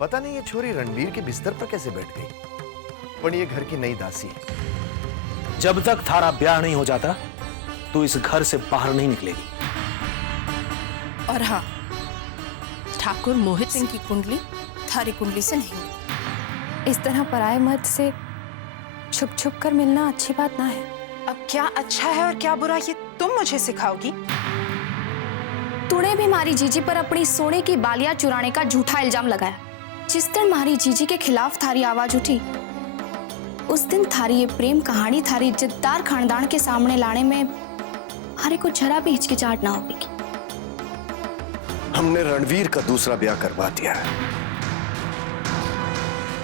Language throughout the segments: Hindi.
पता नहीं ये छोरी रणवीर के बिस्तर पर कैसे बैठ गई, पर ये घर की नई दासी है। जब तक थारा ब्याह नहीं हो जाता तू इस घर से बाहर नहीं निकलेगी। और हाँ, ठाकुर मोहित सिंह की कुंडली थारी कुंडली से नहीं। इस तरह पराये मर्द से छुप छुप कर मिलना अच्छी बात ना है। अब क्या अच्छा है और क्या बुरा ये तुम मुझे सिखाओगी? तूने भी मारी जीजी पर अपनी सोने की बालियां चुराने का झूठा इल्जाम लगाया। जिस दिन मारी जीजी के खिलाफ थारी आवाज उठी, उस दिन थारी ये प्रेम कहानी थारी इज्जतदार खानदान के सामने लाने में हरे को जरा भी हिचकिचाहट ना होगी। हमने रणवीर का दूसरा ब्याह करवा दिया है,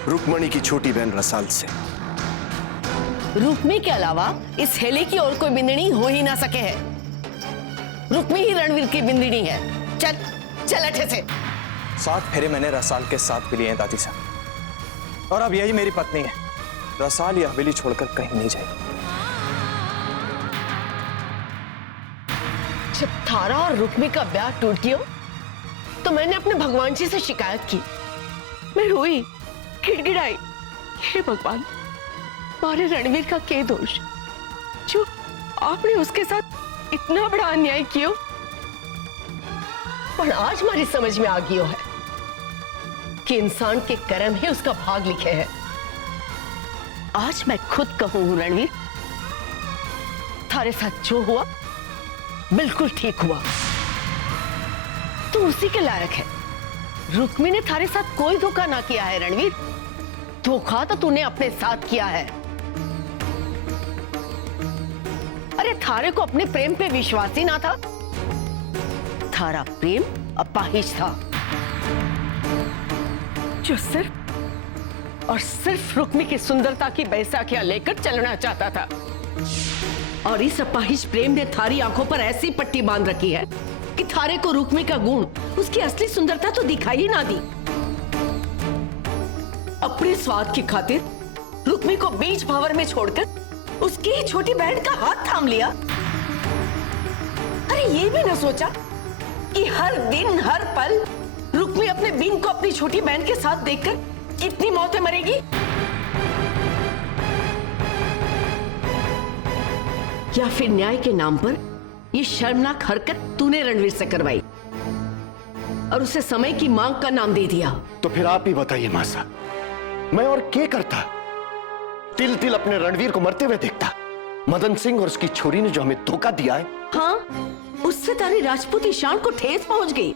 रुक्मणी की छोटी बहन रसाल से। रुक्मी के अलावा इस हेले की और कोई बिंदनी हो ही ना सके है। रुक्मी ही रणवीर की बिंदनी है। चल चल अच्छे से। 7 फेरे मैंने रसाल के साथ भी लिए हैं दादी साहब, और अब यही मेरी पत्नी है। रसाल ये हवेली छोड़कर कहीं नहीं जाएगी। जब थारा और रुक्मी का ब्याह टूट गया तो मैंने अपने भगवान जी से शिकायत की। मैं रोई, गिड़गिड़ाई, हे भगवान, हमारे रणवीर का क्या दोष जो आपने उसके साथ इतना बड़ा अन्याय किया। और आज हमारी समझ में आ गया है कि इंसान के कर्म ही उसका भाग लिखे हैं। आज मैं खुद कहूं रणवीर, थारे साथ जो हुआ बिल्कुल ठीक हुआ। तू उसी के लायक है। रुक्मी ने थारे साथ कोई धोखा ना किया है रणवीर। धोखा तो तूने अपने साथ किया है। अरे थारे को अपने प्रेम पे विश्वास ही ना था। थारा प्रेम अपाहिज था जो सिर्फ और सिर्फ रुक्मी की सुंदरता की बैसाखियां लेकर चलना चाहता था। और इस अपाहिज प्रेम ने थारी आंखों पर ऐसी पट्टी बांध रखी है कि थारे को रुक्मी का गुण, उसकी असली सुंदरता तो दिखाई ही ना दी। अपने स्वाद की खातिर रुक्मी को बीच भावर में छोड़कर उसकी ही छोटी बहन का हाथ थाम लिया। अरे ये भी ना सोचा कि हर दिन हर पल रुक्मी अपने बीन को अपनी छोटी बहन के साथ देखकर कितनी मौतें मरेगी। या फिर न्याय के नाम पर ये शर्मनाक हरकत तूने रणवीर से करवाई और उसे समय की मांग का नाम दे दिया। तो फिर आप ही बताइए मासा, मैं और क्या करता? तिल तिल अपने रणवीर को मरते हुए देखता। मदन सिंह और उसकी छोरी ने जो हमें धोखा दिया है, हाँ, उससे तारी राजपूती शान को ठेस पहुंच गई।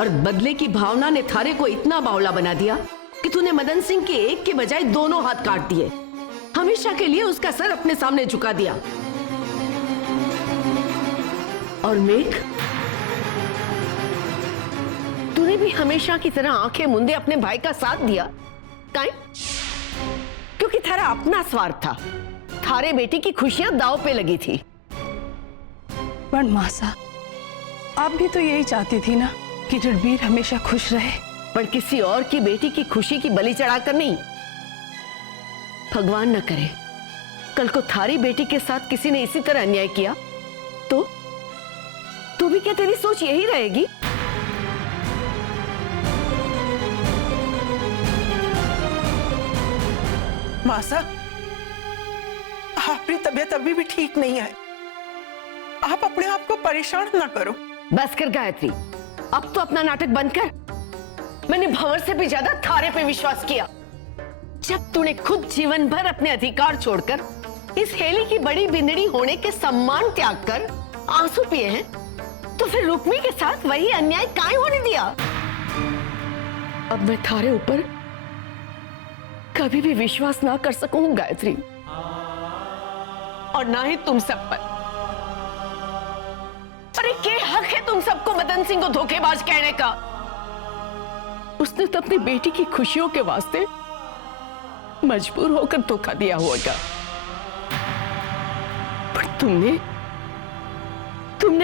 और बदले की भावना ने थारे को इतना बावला बना दिया कि तूने मदन सिंह के एक के बजाय दोनों हाथ काट दिए। हमेशा के लिए उसका सर अपने सामने झुका दिया। और मेघ, तूने भी हमेशा की तरह आंखें मूंदे अपने भाई का साथ दिया। काहे? क्योंकि थारा अपना स्वार्थ था। थारे बेटी की खुशियां दांव पे लगी थी। पर मासा, आप भी तो यही चाहती थी ना कि रणवीर हमेशा खुश रहे। पर किसी और की बेटी की खुशी की बलि चढ़ाकर नहीं। भगवान न करे कल को थारी बेटी के साथ किसी ने इसी तरह अन्याय किया तो तू भी क्या, तेरी सोच यही रहेगी? मासा, आपकी तबीयत अभी भी ठीक नहीं है। आप अपने आप को परेशान ना करो। बस कर गायत्री, अब तो अपना नाटक बंद कर। मैंने भंवर से भी ज्यादा थारे पे विश्वास किया। जब तूने खुद जीवन भर अपने अधिकार छोड़कर इस हेली की बड़ी बिंदड़ी होने के सम्मान त्याग कर आंसू पिए हैं, तो फिर रुक्मी के साथ वही अन्याय काहे होने दिया? अब मैं थारे ऊपर कभी भी विश्वास ना कर सकूं गायत्री, और ना ही तुम सब पर। अरे क्या हक है तुम सबको मदन सिंह को धोखेबाज कहने का? उसने तो अपनी बेटी की खुशियों के वास्ते मजबूर होकर धोखा दिया होगा। पर तुमने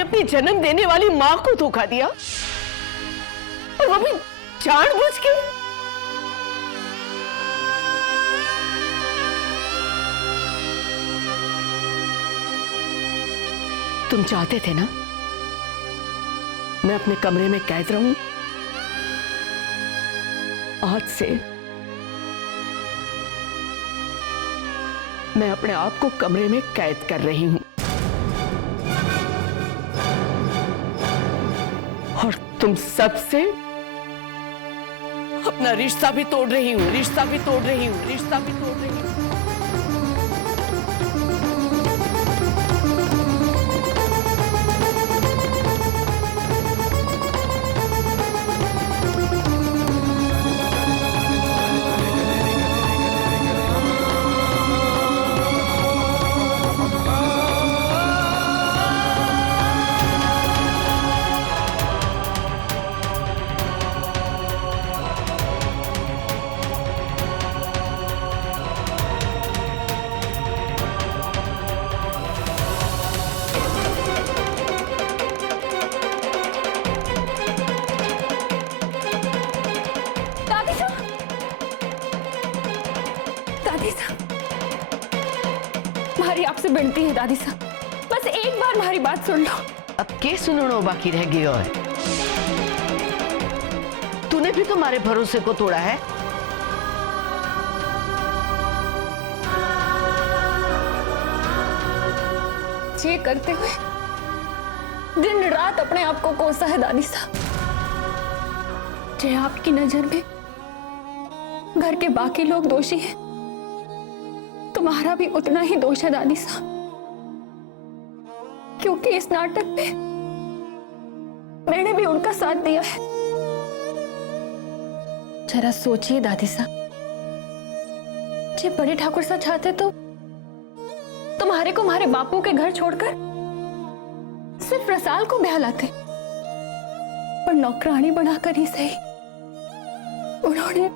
अपनी जन्म देने वाली मां को धोखा दिया, और वो भी जानबूझ के। तुम चाहते थे ना मैं अपने कमरे में कैद रहूं आज से मैं अपने आप को कमरे में कैद कर रही हूं और तुम सबसे अपना रिश्ता भी तोड़ रही हूं, रिश्ता भी तोड़ रही हूं, रिश्ता भी तोड़ रही हूं। दादी साहब, हमारी आपसे विनती है दादी साहब, बस एक बार हमारी बात सुन लो। अब के सुनो बाकी रह गई और तूने भी तुम्हारे भरोसे को तोड़ा है। ये करते हुए दिन रात अपने आप को कोसा है दादी साहब। जे आपकी नजर में घर के बाकी लोग दोषी हैं, तुम्हारा भी उतना ही दोष है दादी साहब, क्योंकि इस नाटक में मैंने भी उनका साथ दिया है। जरा सोचिए दादी साहब, जे बड़े ठाकुर साहब चाहते तो तुम्हारे को हमारे बापू के घर छोड़कर सिर्फ रसाल को ब्याह लाते, पर नौकरानी बनाकर ही सही उन्होंने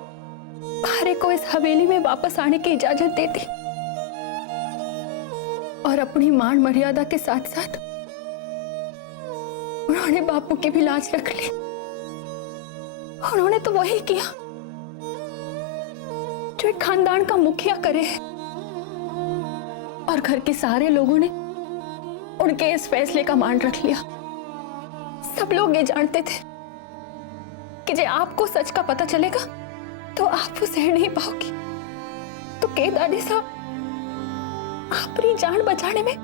हमारे को इस हवेली में वापस आने की इजाजत दे दी और अपनी मान मर्यादा के साथ साथ उन्होंने बापू की भी लाज रख ली। उन्होंने तो वही किया जो एक खानदान का मुखिया करे है, और घर के सारे लोगों ने उनके इस फैसले का मान रख लिया। सब लोग ये जानते थे कि जब आपको सच का पता चलेगा तो आप वो सह नहीं पाओगी। तो के दादी साहब, अपनी जान बचाने में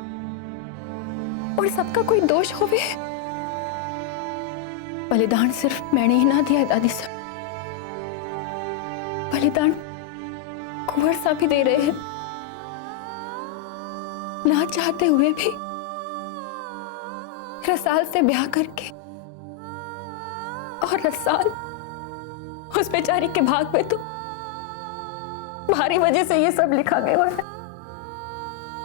और सबका कोई दोष होवे, बलिदान सिर्फ मैंने ही ना दिया है दादी साहब, बलिदान कुंवर साहब भी दे रहे हैं। ना चाहते हुए भी रसाल से ब्याह करके, और रसाल उस बेचारी के भाग में तो भारी वजह से ये सब लिखा गया है।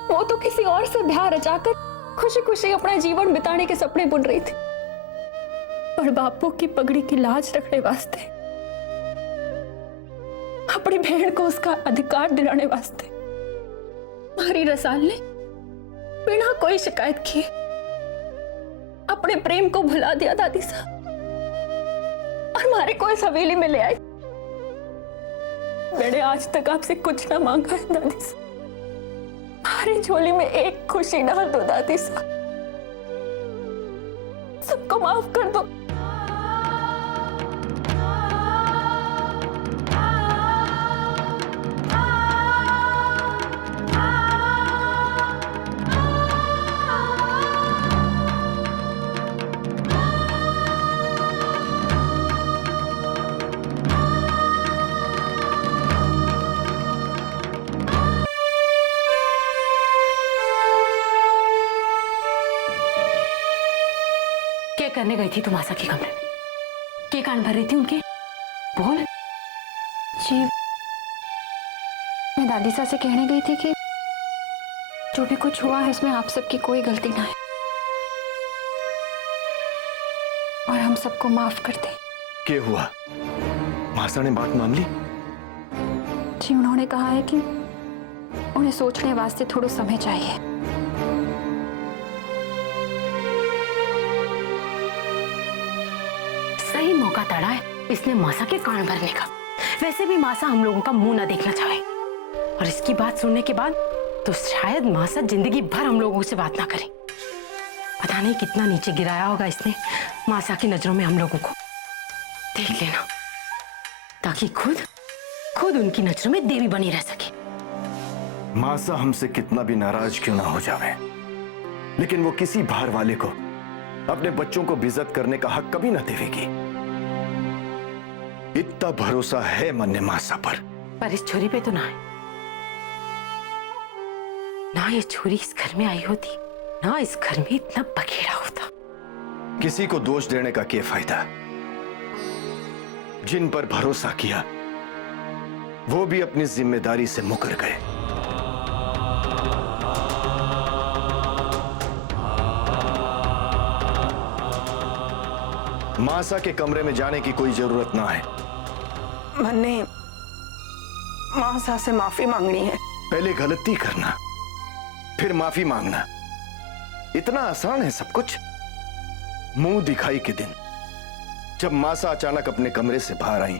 वो तो किसी और से ब्याह रचाकर खुशी खुशी अपना जीवन बिताने के सपने बुन रही थी, और बापू की पगड़ी की लाज रखने वास्ते, अपनी बहन को उसका अधिकार दिलाने वास्ते हमारी रसाल ने बिना कोई शिकायत किए अपने प्रेम को भुला दिया दादी साहब, और हमारे को इस हवेली में ले आई। मैंने आज तक आपसे कुछ ना मांगा है दादी साहब, हमारी झोली में एक खुशी डाल दो दादी साहब, सबको माफ कर दो। क्या करने गई थी तुम आशा के कमरे में? क्या कान भर रही थी उनके? बोल। जी, मैं दादी साहब से कहने गई थी कि जो भी कुछ हुआ है इसमें आप सबकी कोई गलती ना है, और हम सबको माफ कर दें। क्या हुआ? मासा ने बात मान ली? जी, उन्होंने कहा है कि उन्हें सोचने वास्ते थोड़ा समय चाहिए। सही मौका तड़ा है इसने मासा के कान भरने का। वैसे भी मासा हम लोगों का मुंह ना देखना चाहे, और इसकी बात सुनने के बाद तो शायद मासा जिंदगी भर हम लोगों से बात ना करे। पता नहीं कितना नीचे गिराया होगा इसने मासा की नजरों में हम लोगों को। देख लेना, ताकि खुद उनकी नजरों में देवी बनी रह सके। मासा हमसे कितना भी नाराज क्यों ना हो जावे, लेकिन वो किसी बाहर वाले को अपने बच्चों को बेइज्जत करने का हक कभी ना देवेगी। इतना भरोसा है मन ने मासा पर इस छोरी पे तो ना है। ना ये छोरी इस घर में आई होती, ना इस घर में इतना बखेड़ा होता। किसी को दोष देने का क्या फायदा? जिन पर भरोसा किया वो भी अपनी जिम्मेदारी से मुकर गए। मासा के कमरे में जाने की कोई जरूरत ना है। मैंने मासा से माफी मांगनी है। पहले गलती करना, फिर माफी मांगना, इतना आसान है सब कुछ। मुंह दिखाई के दिन जब मासा अचानक अपने कमरे से बाहर आई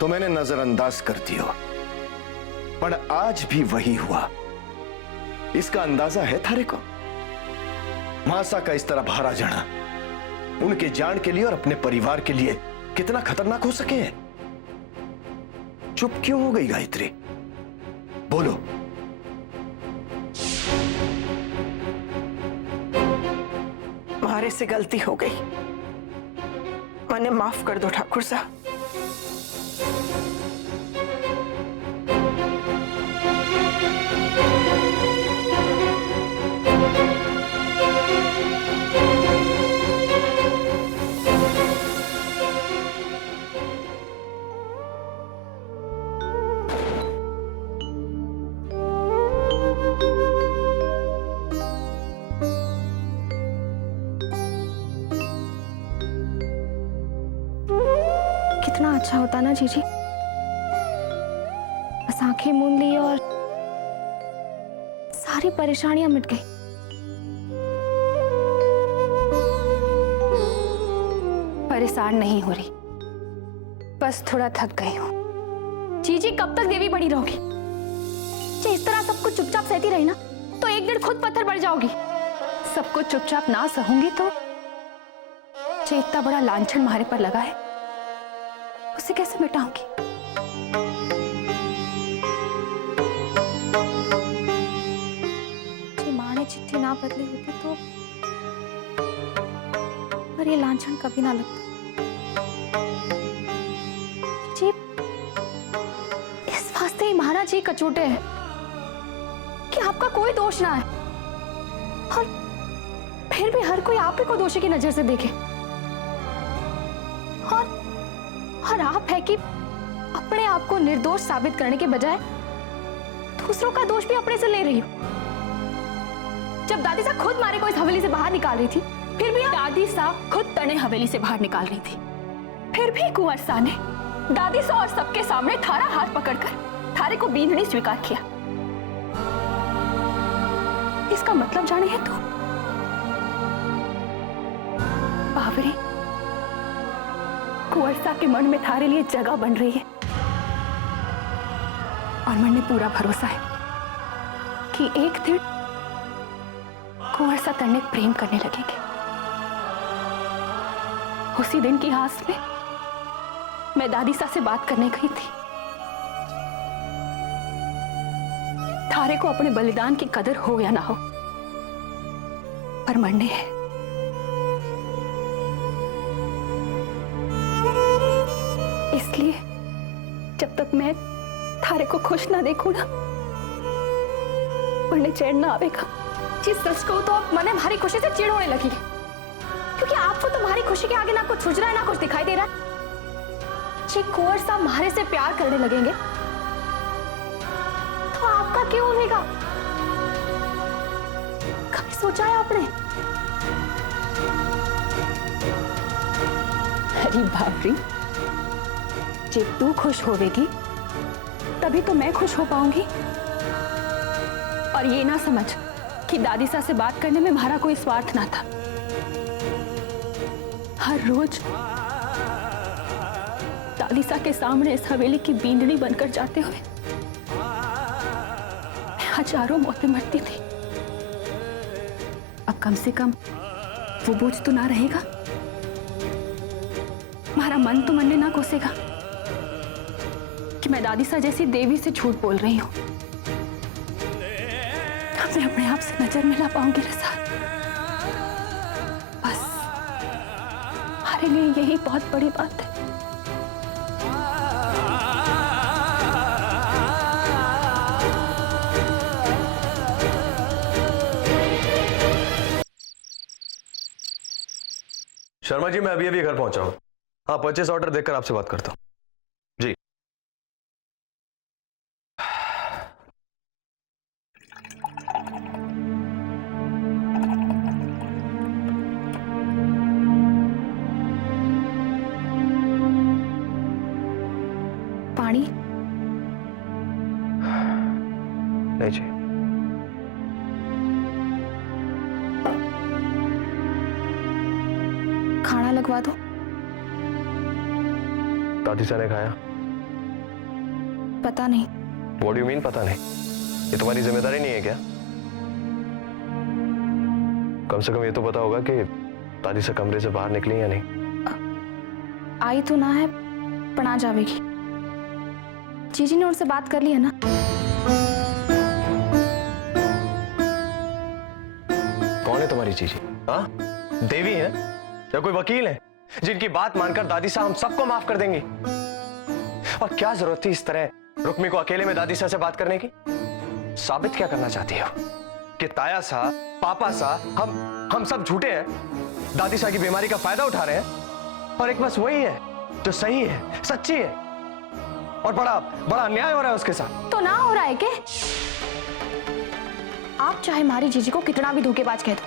तो मैंने नजरअंदाज कर दिया, पर आज भी वही हुआ। इसका अंदाजा है थारे को? मासा का इस तरह बाहर आ जाना उनके जान के लिए और अपने परिवार के लिए कितना खतरनाक हो सके। चुप क्यों हो गई गायत्री? बोलो। हमारे से गलती हो गई, मैंने माफ कर दो ठाकुर साहब। कितना अच्छा होता ना जीजी, बस आंखें मूंद ली और सारी परेशानियां मिट गई। परेशान नहीं हो रही, बस थोड़ा थक गई हूँ। जीजी कब तक देवी बनी रहोगी? जे इस तरह सब कुछ चुपचाप सहती रही ना तो एक दिन खुद पत्थर बढ़ जाओगी। सब कुछ चुपचाप ना सहूंगी तो जे इतना बड़ा लांछन हमारे पर लगा है उसे कैसे मिटाऊंगी? जी माँ ने चिट्ठी ना बदली होती तो पर ये लांछन कभी ना लगता। जी इस वास्ते ही महाराज जी कचोटे हैं कि आपका कोई दोष ना है और फिर भी हर कोई आप ही को दोषी की नजर से देखे। और आप है कि अपने आप को निर्दोष साबित करने के बजाय दूसरों का दोष भी अपने से ले रही हो। जब दादी साहब खुद मारे को इस हवेली से बाहर निकाल रही थी, फिर भी दादी साहब खुद तने हवेली से बाहर निकाल रही थी, फिर भी कुंवर साहब ने दादी साहब और सबके सामने थारा हाथ पकड़कर थारे को बींधनी स्वीकार किया। इसका मतलब जाने है तो बावरी कुंवर साहब के मन में थारे लिए जगह बन रही है और मन में पूरा भरोसा है कि एक दिन कुंवर साहब तन्ने प्रेम करने लगेंगे। उसी दिन की आस में मैं दादी साहब से बात करने गई थी। थारे को अपने बलिदान की कदर हो या ना हो, पर मरने है। इसलिए जब तक मैं थारे को खुश ना देखूं ना, मरने चैन ना आवेगा। जी सच कहूं तो अब मने भारी खुशी से चिढ़ होने लगी है, क्योंकि आपको तुम्हारी खुशी के आगे ना कुछ सूझ रहा है ना कुछ दिखाई दे रहा है। जी कुंवर साहब हमारे से प्यार करने लगेंगे तो आपका क्यों होगा? कभी सोचा है आपने? अरे बापरी, जब तू खुश होवेगी तभी तो मैं खुश हो पाऊंगी। और ये ना समझ कि दादी साहब से बात करने में हमारा कोई स्वार्थ ना था। हर रोज दादी साहब के सामने इस हवेली की बींदनी बनकर जाते हुए मैं हजारों मौतें मरती थी। अब कम से कम वो बोझ तो ना रहेगा, हमारा मन तो मन में ना कोसेगा। आज मैं दादीसा जैसी देवी से झूठ बोल रही हूँ। मैं अपने आप से नजर मिला पाऊंगी रसाल, बस हमारे लिए यही बहुत बड़ी बात है। शर्मा जी, मैं अभी अभी घर पहुंचा हूं। हाँ, परचेस ऑर्डर देखकर आपसे बात करता हूं। जी। पानी नहीं जी। खाना लगवा दो। दादीसा ने खाया? पता नहीं। What do you mean पता नहीं? ये तुम्हारी जिम्मेदारी नहीं है क्या? कम से कम ये तो पता होगा कि दादीसा कमरे से बाहर निकली या नहीं। आई तो ना है, पर आ जाएगी। जीजी ने उनसे बात कर ली है ना? कौन है तुम्हारी जीजी? हाँ, देवी है या कोई वकील है जिनकी बात मानकर दादीसा हम सबको माफ कर देंगी? और क्या जरूरत थी इस तरह रुक्मी को अकेले में दादीसा से बात करने की? साबित क्या करना चाहती हो कि ताया सा, पापा सा, हम सब झूठे हैं, दादीसा की बीमारी का फायदा उठा रहे हैं और एक बस वही है जो सही है, सच्ची है और बड़ा बड़ा अन्याय हो रहा है उसके साथ? तो ना हो रहा है क्या? आप चाहे हमारी जीजी को कितना भी धोखेबाज कह दो,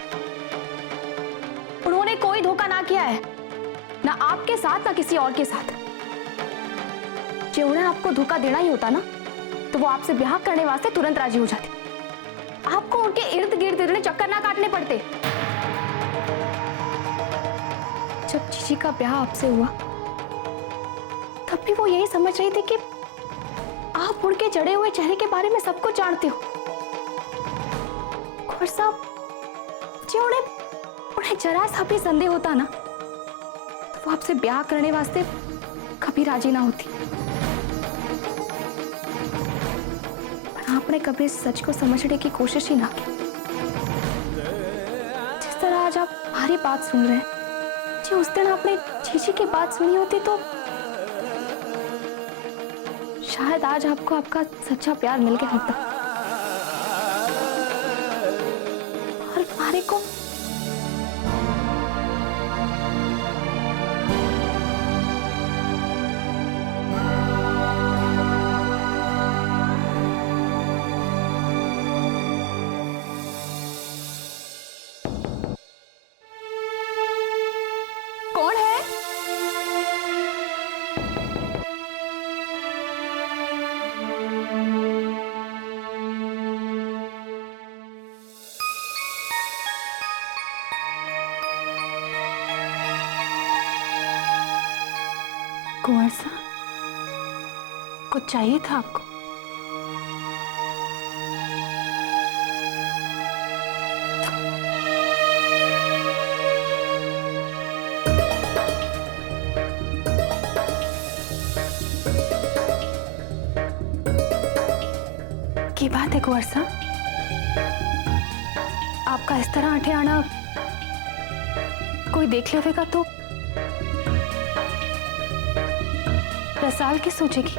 उन्होंने कोई धोखा ना किया है, ना आपके साथ ना किसी और के साथ। जो उन्हें आपको धोखा देना ही होता ना, तो वो आपसे ब्याह करने वास्ते तुरंत राजी हो जाते। आपको उनके इर्द गिर्द इतने चक्कर ना काटने पड़ते। जब जीजी का ब्याह आपसे हुआ, तब भी वो यही समझ रही थी कि आप उनके जड़े हुए चेहरे के बारे में सब कुछ जानते हो। और साहब, जो उन्हें जरा सा भी संदेह होता ना, तो वो आपसे ब्याह करने वास्ते कभी राजी ना होती। पर आपने कभी सच को समझने की कोशिश ही ना की। जिस तरह आज आप हमारी बात सुन रहे हैं, जी उस दिन आपने जीजी की बात सुनी होती तो शायद आज आपको आपका सच्चा प्यार मिल गया होता। और हमारे को कौन है? कुंवर साहब, कुछ चाहिए था आपको? की बात है कुंवर साहब, आपका इस तरह आठे आना कोई देख लेगा तो रसाल की सोचेगी।